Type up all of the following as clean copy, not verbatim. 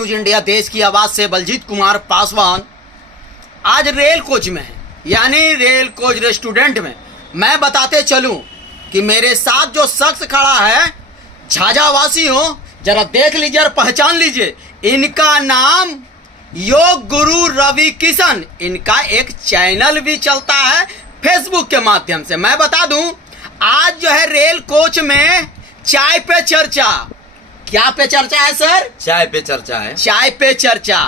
News India देश की आवाज से बलजीत कुमार पासवान आज रेल कोच में है, यानी रेल कोच रेस्टोरेंट में। मैं बताते चलूं कि मेरे साथ जो शख्स खड़ा है, झाझावासी हो, जरा देख लीजिए और पहचान लीजिए। इनका नाम योग गुरु रवि किशन। इनका एक चैनल भी चलता है फेसबुक के माध्यम से। मैं बता दूं, आज जो है रेल कोच में चाय पे चर्चा। क्या पे चर्चा है सर? चाय पे चर्चा है। चाय पे चर्चा।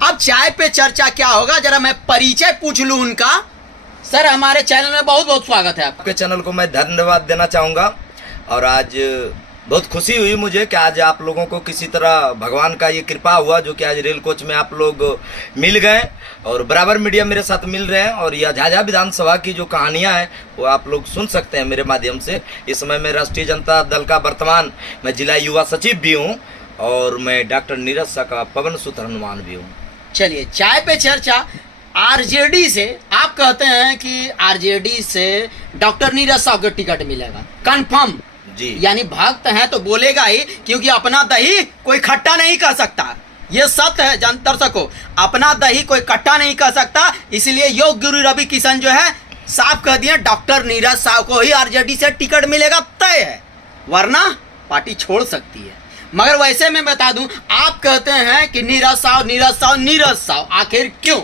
अब चाय पे चर्चा क्या होगा, जरा मैं परिचय पूछ लूं उनका। सर, हमारे चैनल में बहुत बहुत स्वागत है आपके चैनल को मैं धन्यवाद देना चाहूँगा। और आज बहुत खुशी हुई मुझे कि आज आप लोगों को किसी तरह भगवान का ये कृपा हुआ जो कि आज रेल कोच में आप लोग मिल गए और बराबर मीडिया मेरे साथ मिल रहे हैं। और यह झाझा विधानसभा की जो कहानियां हैं वो आप लोग सुन सकते हैं मेरे माध्यम से। इस समय मैं राष्ट्रीय जनता दल का वर्तमान मैं जिला युवा सचिव भी हूँ और मैं डॉक्टर नीरज शाह का पवन सुत हनुमान भी हूँ। चलिए, चाय पे चर्चा आरजेडी से आप कहते हैं कि आरजेडी से डॉक्टर नीरज शाह को टिकट मिलेगा कंफर्म जी, यानी भक्त है तो बोलेगा ही, क्योंकि अपना दही कोई खट्टा नहीं कर सकता। ये सत्य है दर्शकों, अपना दही कोई खट्टा नहीं कर सकता। इसलिए योग गुरु रवि किशन जो है साफ कह दिए डॉक्टर नीरज शाह को ही आरजेडी से टिकट मिलेगा, तय है, वरना पार्टी छोड़ सकती है। मगर वैसे मैं बता दूं, आप कहते हैं कि नीरज शाह नीरज शाह नीरज शाह, आखिर क्यों?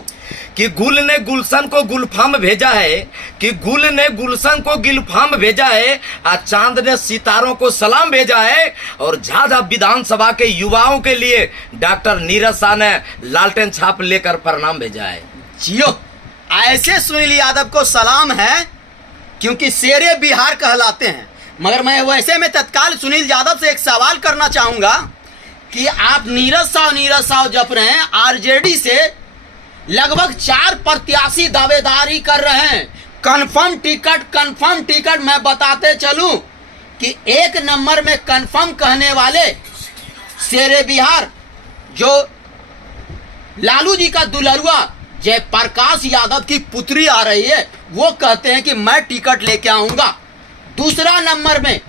कि गुल ने गुलशन को गुलफाम भेजा है, कि गुल ने गुलशन को गुलफाम भेजा है, आज चांद ने सितारों को सलाम भेजा है। और झाझा विधानसभा के युवाओं के लिए डॉक्टर नीरज शाह ने लालटेन छाप लेकर प्रणाम भेजा है। जियो, ऐसे सुनील यादव को सलाम है, क्योंकि शेरे बिहार कहलाते हैं। मगर मैं वैसे में तत्काल सुनील यादव से एक सवाल करना चाहूंगा कि आप नीरज शाह जप रहे हैं, आरजेडी से लगभग 4 प्रत्याशी दावेदारी कर रहे हैं कंफर्म टिकट। मैं बताते चलूं कि 1 नंबर में कंफर्म कहने वाले शेरे बिहार जो लालू जी का दुल्हरुआ जयप्रकाश यादव की पुत्री आ रही है, वो कहते हैं कि मैं टिकट लेके आऊंगा। दूसरा नंबर में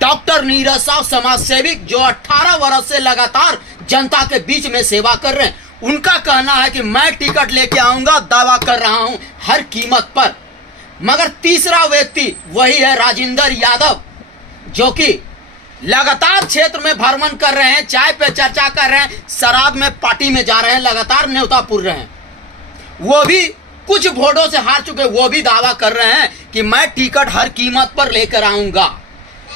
डॉक्टर नीरज शाह समाज सेविक जो 18 वर्ष से लगातार जनता के बीच में सेवा कर रहे हैं, उनका कहना है कि मैं टिकट लेके आऊंगा, दावा कर रहा हूं हर कीमत पर। मगर तीसरा व्यक्ति वही है राजेंद्र यादव, जो कि लगातार क्षेत्र में भ्रमण कर रहे हैं, चाय पे चर्चा कर रहे हैं, शराब में पार्टी में जा रहे हैं, लगातार न्योता पुर रहे हैं। वो भी कुछ वोटों से हार चुके, वो भी दावा कर रहे हैं कि मैं टिकट हर कीमत पर लेकर आऊंगा।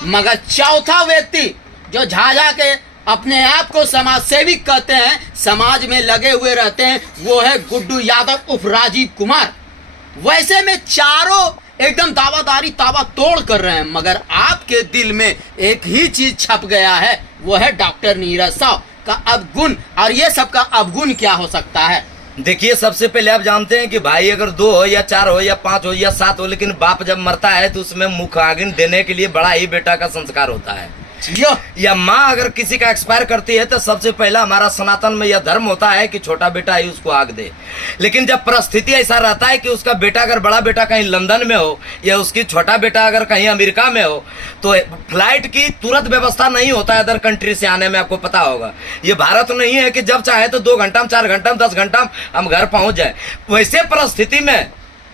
मगर चौथा व्यक्ति जो झाझा के अपने आप को समाज सेविक कहते हैं, समाज में लगे हुए रहते हैं, वो है गुड्डू यादव उर्फ राजीव कुमार। वैसे में चारों एकदम दावादारी ताबा तोड़ कर रहे हैं, मगर आपके दिल में एक ही चीज छप गया है, वो है डॉक्टर नीरज शाह का अवगुण। और ये सबका अवगुण क्या हो सकता है? देखिए, सबसे पहले आप जानते हैं कि भाई अगर 2 हो या 4 हो या 5 हो या 7 हो, लेकिन बाप जब मरता है तो उसमें मुखाग्नि देने के लिए बड़ा ही बेटा का संस्कार होता है। या माँ अगर किसी का एक्सपायर करती है तो सबसे पहला हमारा सनातन में यह धर्म होता है कि छोटा बेटा ही उसको आग दे। लेकिन जब परिस्थिति ऐसा रहता है कि उसका बेटा अगर बड़ा बेटा कहीं लंदन में हो या उसकी छोटा बेटा अगर कहीं अमेरिका में हो, तो फ्लाइट की तुरंत व्यवस्था नहीं होता है अदर कंट्री से आने में। आपको पता होगा, ये भारत नहीं है कि जब चाहे तो 2 घंटा में, 4 घंटा में, 10 घंटा में हम घर पहुंच जाए। वैसे परिस्थिति में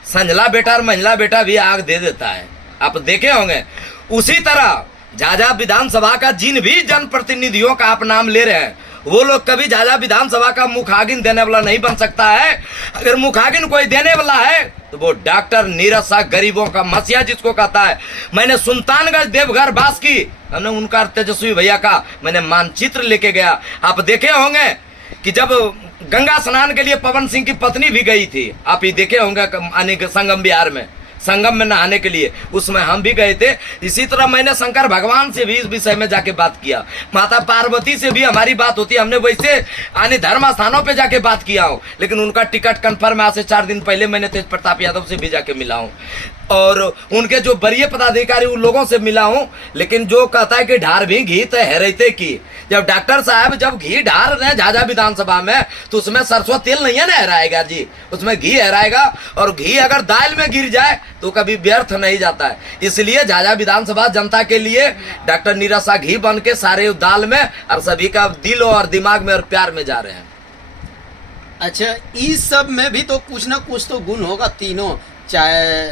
संजला बेटा और मंझला बेटा भी आग दे देता है, आप देखे होंगे। उसी तरह झाझा विधानसभा का जिन भी जनप्रतिनिधियों का आप नाम ले रहे हैं, वो लोग कभी झाझा विधानसभा का मुखाग्नि देने वाला नहीं बन सकता है। अगर मुखाग्नि कोई देने वाला है तो वो डॉक्टर नीरज शाह, गरीबों का मसीहा जिसको कहता है। मैंने सुल्तानगंज देवघर बास की उनका तेजस्वी भैया का मैंने मानचित्र लेके गया। आप देखे होंगे कि जब गंगा स्नान के लिए पवन सिंह की पत्नी भी गई थी, आप ये देखे होंगे संगम बिहार में, संगम में नहाने के लिए, उसमें हम भी गए थे। इसी तरह मैंने शंकर भगवान से भी इस विषय में जाके बात किया, माता पार्वती से भी हमारी बात होती है। हमने वैसे अन्य धर्म स्थानों पे जाके बात किया हूँ, लेकिन उनका टिकट कंफर्म आज से 4 दिन पहले मैंने तेज प्रताप यादव से भी जाके मिला हूँ। और उनके जो वरीय पदाधिकारी उन लोगों से मिला हूं, लेकिन जो कहता है कि ढार भी घी तो हैरते की। जब डॉक्टर साहब जब घी ढार रहे झाझा विधानसभा में तो उसमें सरसों तेल नहीं है ना हराएगा जी, उसमें घी हराएगा। और घी अगर दाल में गिर जाए तो कभी व्यर्थ नहीं जाता है। इसलिए झाझा विधानसभा जनता के लिए डॉक्टर नीरज शाह घी बन के सारे दाल में और सभी का दिल और दिमाग में और प्यार में जा रहे हैं। अच्छा, इस सब में भी तो कुछ ना कुछ तो गुण होगा तीनों, चाहे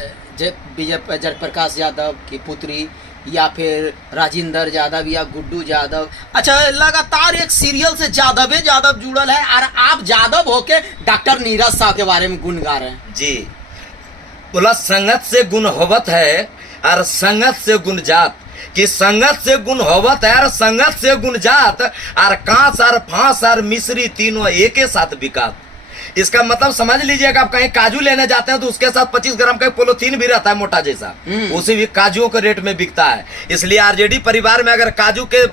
विजय जयप्रकाश यादव की पुत्री या फिर राजेंद्र यादव या गुड्डू यादव। अच्छा, लगातार एक सीरियल से यादव जुड़ल है और आप यादव होके डॉक्टर नीरज शाह के बारे में गुण गा रहे हैं जी। बोला संगत से गुण होवत है और संगत से गुण जात, कि संगत से गुण होवत है और संगत से गुण जात, और कांस और फांस और मिश्री तीनों एक ही साथ बिकात। इसका मतलब समझ लीजिएगा, आप कहीं काजू लेने जाते हैं तो उसके साथ 25 ग्राम का पोलोथीन भी रहता है मोटा जैसा, उसी भी काजुओं के रेट में बिकता है। इसलिए आरजेडी परिवार में अगर काजू के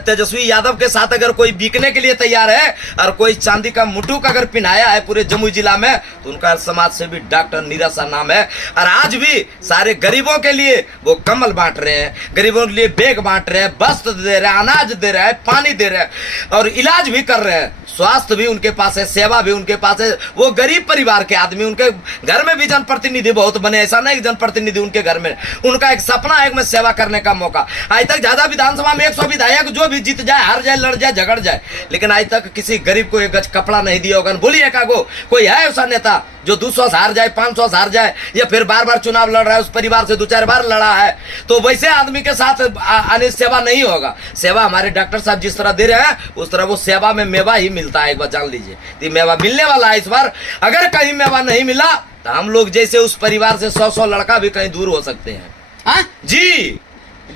तेजस्वी यादव के साथ अगर कोई बिकने के लिए तैयार है और कोई चांदी का मुटुक अगर पिनाया है पूरे जमुई जिला में तो उनका समाज सेवी डॉक्टर नीरज शाह नाम है। और आज भी सारे गरीबों के लिए वो कम्बल बांट रहे हैं, गरीबों के लिए बैग बांट रहे हैं, वस्त्र दे रहे हैं, अनाज दे रहे हैं, पानी दे रहे हैं और इलाज भी कर रहे हैं। स्वास्थ्य भी उनके पास है, सेवा भी उनके पास है। वो गरीब परिवार के आदमी, उनके घर में भी जनप्रतिनिधि बहुत बने, ऐसा नहीं जनप्रतिनिधि उनके घर में, उनका एक सपना है मैं सेवा करने का मौका। आज तक झाझा विधानसभा में 100 विधायक जो भी जीत जाए, हार जाए, लड़ जाए, झगड़ जाए, लेकिन आज तक किसी गरीब को एक गज कपड़ा नहीं दिया होगा। बोलिए कागो कोई है ऐसा नेता जो 200 से हार जाए, 500 से हार जाए, या फिर बार बार चुनाव लड़ रहा है, उस परिवार से 2-4 बार लड़ा है, तो वैसे आदमी के साथ आने सेवा नहीं होगा। सेवा हमारे डॉक्टर साहब जिस तरह दे रहे हैं उस तरह वो सेवा में मेवा ही मिलता है, एक बार जान लीजिए। तो मेवा मिलने वाला है इस बार। अगर कहीं मेवा नहीं मिला तो हम लोग जैसे उस परिवार से 100 लड़का भी कहीं दूर हो सकते हैं। हाँ? जी,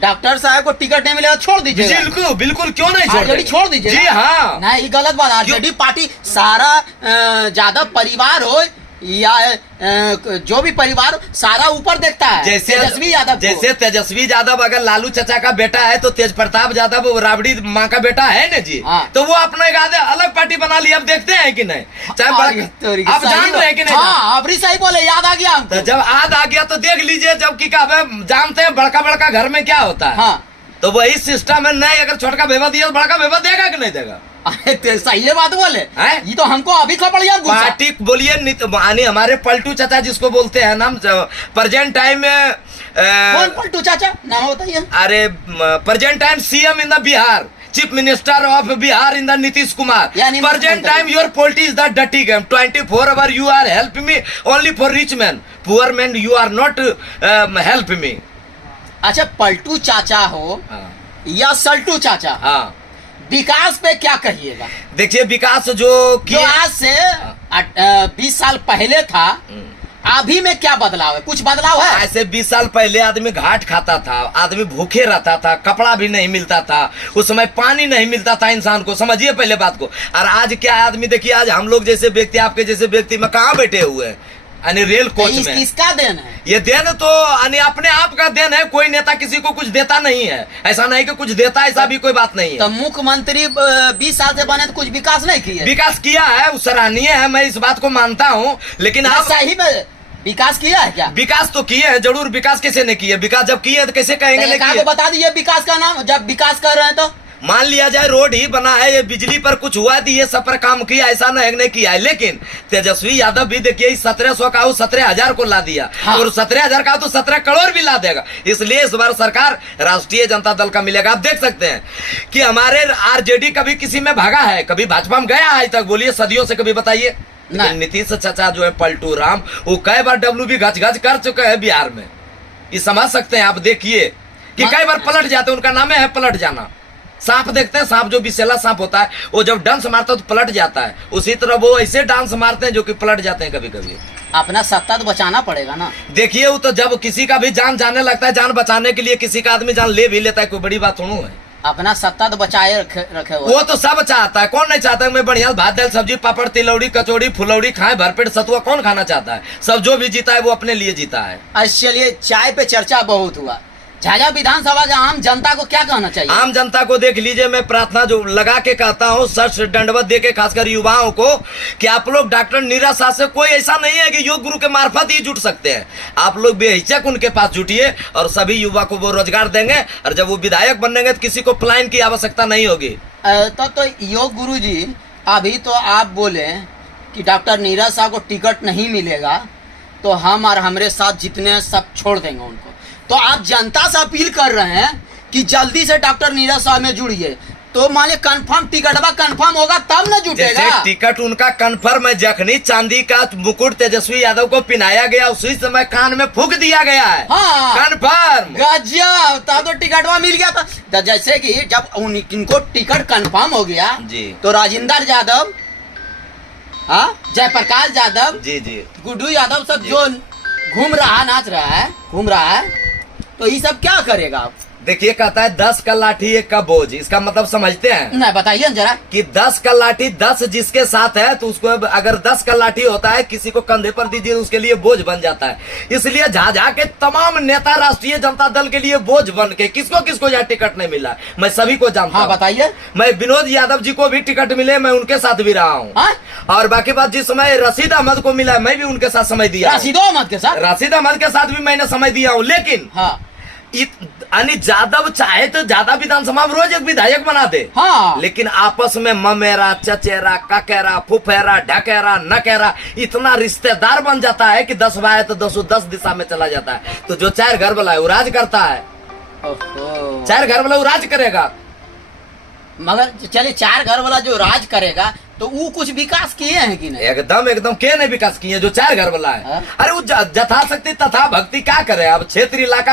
डॉक्टर साहब को टिकट नहीं मिलेगा छोड़ दीजिए। बिल्कुल बिल्कुल, क्यों नहीं छोड़ दीजिए जी। हाँ, नहीं, ये गलत बात। आरजेडी पार्टी सारा यादव परिवार हो या जो भी परिवार सारा ऊपर देखता है। जैसे तेजस्वी यादव, जैसे तेजस्वी यादव अगर लालू चाचा का बेटा है तो तेज प्रताप यादव राबड़ी माँ का बेटा है ना जी। हाँ। तो वो अपने एक अलग पार्टी बना ली। अब देखते हैं कि नहीं, चाहे आप जान रहे हैं कि नहीं? हाँ, अबरी सही बोले, याद आ गया हमको। तो जब याद आ गया तो देख लीजिए, जब की जानते हैं बड़का बड़का घर में क्या होता है। हाँ। तो वही सिस्टम है। नहीं, अगर छोटका भेवा दिया तो बड़का भेवा देगा कि नहीं देगा? सही बात बोले, ये तो हमको अभी खबर लिया पार्टी। बोलिए हमारे पलटू चाचा जिसको बोलते हैं नाम, प्रेजेंट टाइम में कौन पलटू चाचा नाम बताइए? अरे present time CM in the Bihar, chief minister of Bihar in the Nitish Kumar. Present time your politics is the dirty game, 24 hour you are help me only for rich man, poor man you are not help me. अच्छा, पलटू चाचा हो या सल्टू चाचा, हाँ, विकास पे क्या कहिएगा? देखिए, विकास जो आज से 20 साल पहले था, अभी में क्या बदलाव है? कुछ बदलाव है? ऐसे 20 साल पहले आदमी घाट खाता था, आदमी भूखे रहता था, कपड़ा भी नहीं मिलता था, उस समय पानी नहीं मिलता था इंसान को, समझिए पहले बात को। और आज क्या है, आदमी देखिए, आज हम लोग जैसे व्यक्ति, आपके जैसे व्यक्ति में कहाँ बैठे हुए हैं, यानी रेल कोच में। किसका देन है ये? देन तो यानी अपने आप का देन है। कोई नेता किसी को कुछ देता नहीं है, ऐसा नहीं कि कुछ देता, ऐसा भी कोई बात नहीं है। तो मुख्यमंत्री 20 साल से बने तो कुछ विकास नहीं किया? विकास किया है, सराहनीय है, मैं इस बात को मानता हूँ, लेकिन आप सही में विकास किया है क्या? विकास तो किए हैं जरूर, विकास कैसे नहीं किए? विकास जब किए तो कैसे कहेंगे नहीं किए? बता दीजिए विकास का नाम, जब विकास कर रहे हैं तो। मान लिया जाए रोड ही बना है, ये बिजली पर कुछ हुआ थी, ये सब पर काम किया, ऐसा नहीं किया है। लेकिन तेजस्वी यादव भी देखिए 1700 का 17,000 को ला दिया। हाँ। और 17,000 का तो 17 करोड़ भी ला देगा। इसलिए इस बार सरकार राष्ट्रीय जनता दल का मिलेगा। आप देख सकते हैं कि हमारे आरजेडी कभी किसी में भागा है, कभी भाजपा में गया आज तक? बोलिए, सदियों से कभी बताइए। नीतीश चाचा जो है पलटू राम, वो कई बार WB घच कर चुके हैं बिहार में, ये समझ सकते हैं आप। देखिए कि कई बार पलट जाते हैं, उनका नाम है पलट जाना। सांप देखते हैं, सांप जो विषैला सांप होता है वो जब डांस मारता है तो पलट जाता है, उसी तरह वो ऐसे डांस मारते हैं जो कि पलट जाते हैं कभी कभी। अपना सत्ता तो बचाना पड़ेगा ना। देखिए, वो तो जब किसी का भी जान जाने लगता है, जान बचाने के लिए किसी का आदमी जान ले भी लेता है, कोई बड़ी बात थोड़ी है। अपना सत्ता तो बचाए रखे वो तो सब चाहता है, कौन नहीं चाहता है मैं बढ़िया भात दाल सब्जी पापड़ तिलौड़ी कचौड़ी फुलौड़ी खाए, भरपेट सतुआ कौन खाना चाहता है? सब जो भी जीता है वो अपने लिए जीता है। चलिए, चाय पे चर्चा बहुत हुआ, झाझा विधानसभा के आम जनता को क्या कहना चाहिए? आम जनता को देख लीजिए, मैं प्रार्थना जो लगा के कहता हूँ, सच दंडवत दे के, खासकर युवाओं को, कि आप लोग डॉक्टर नीरज शाह से, कोई ऐसा नहीं है कि योग गुरु के मार्फत ही जुट सकते हैं। आप लोग बेहिचक उनके पास जुटिए और सभी युवा को वो रोजगार देंगे, और जब वो विधायक बनेंगे तो किसी को प्लान की आवश्यकता नहीं होगी। तो योग गुरु जी, अभी तो आप बोले कि डॉक्टर नीरज शाह को टिकट नहीं मिलेगा तो हम और हमारे साथ जितने सब छोड़ देंगे उनको। तो आप जनता से अपील कर रहे हैं कि जल्दी से डॉक्टर नीरज शाह में जुड़िए, तो माने कंफर्म टिकटवा कंफर्म होगा तब न जुटेगा। जैसे टिकट उनका कंफर्म है, जखनी चांदी का मुकुट तेजस्वी यादव को पिनाया गया उसी समय कान में फूंक दिया गया है। हाँ, कंफर्म। गजब, तब तो टिकटवा मिल गया था। तो जैसे कि जब इनको टिकट कंफर्म हो गया जी, तो राजेंद्र यादव, हाँ, जयप्रकाश यादव, जी जी, गुड्डू यादव सब जो घूम रहा, नाच रहा है, घूम रहा है, तो ये सब क्या करेगा आप? देखिए, कहता है 10 का लाठी 1 का बोझ, इसका मतलब समझते हैं? नहीं, बताइए जरा। कि 10 का लाठी 10 जिसके साथ है, तो उसको अगर 10 का लाठी होता है, किसी को कंधे पर दीजिए उसके लिए बोझ बन जाता है। इसलिए झाझा के तमाम नेता राष्ट्रीय जनता दल के लिए बोझ बन के, किसको किसको यहाँ टिकट नहीं मिला, मैं सभी को जानता हूँ। बताइए। मैं विनोद यादव जी को भी टिकट मिले, मैं उनके साथ भी रहा हूँ। और बाकी बात, जिस समय रशीद अहमद को मिला, मैं भी उनके साथ समय दिया। रशीद अहमद के साथ? रशीद अहमद के साथ भी मैंने समय दिया हूँ। लेकिन हाँ, यादव चाहे तो ज्यादा विधानसभा में रोज एक विधायक बना दे। हाँ, लेकिन आपस में ममेरा, चचेरा, ककेरा, फुफेरा, ढकेरा, नकेरा, इतना रिश्तेदार बन जाता है कि 10 भाई तो 10 दिशा में चला जाता है। तो जो 4 घर वाला है वो राज करता है। 4 घर वाला वो राज करेगा। मगर चलिए, 4 घर वाला जो राज करेगा तो वो कुछ विकास किए हैं कि नहीं? एकदम के नहीं विकास किए जो 4 घर वाला है। अरे वो यथाशक्ति तथा भक्ति क्या करे। अब क्षेत्र इलाका